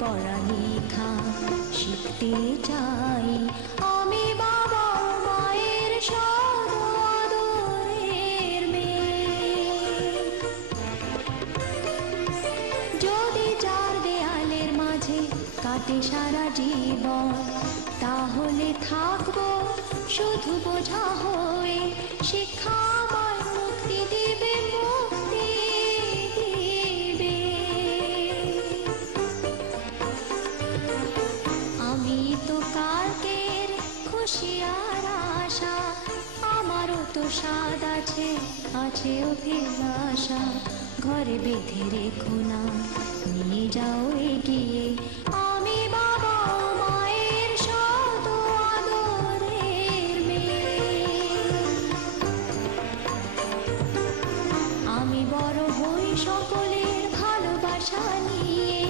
পড়ালেখা শিখতে চাই। আমি বাবা মায়ের সদ আদরের মেয়ে। যদি চার দেয়ালের মাঝে কাটে সারা জীবন, তাহলে থাকবো শুধু বোঝা হয়ে। শিক্ষা আমায় মুক্তি দিবে, মুক্তি দিবে। আমি তো কালকের খুশি আর আশা, আমারও তো স্বাদ আছে, আছে অভিলাষা। ঘরে বেঁধে রেখো না, নিয়ে যাও এগিয়ে। আমি বাবা মায়ের সদ আদরের মেয়ে। আমি বড় হই সকলের ভালোবাসা নিয়ে।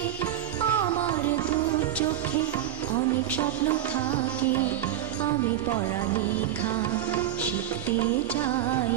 আমার দু চোখে অনেক স্বপ্ন থাকে, আমি পড়ালেখা শিখতে চাই।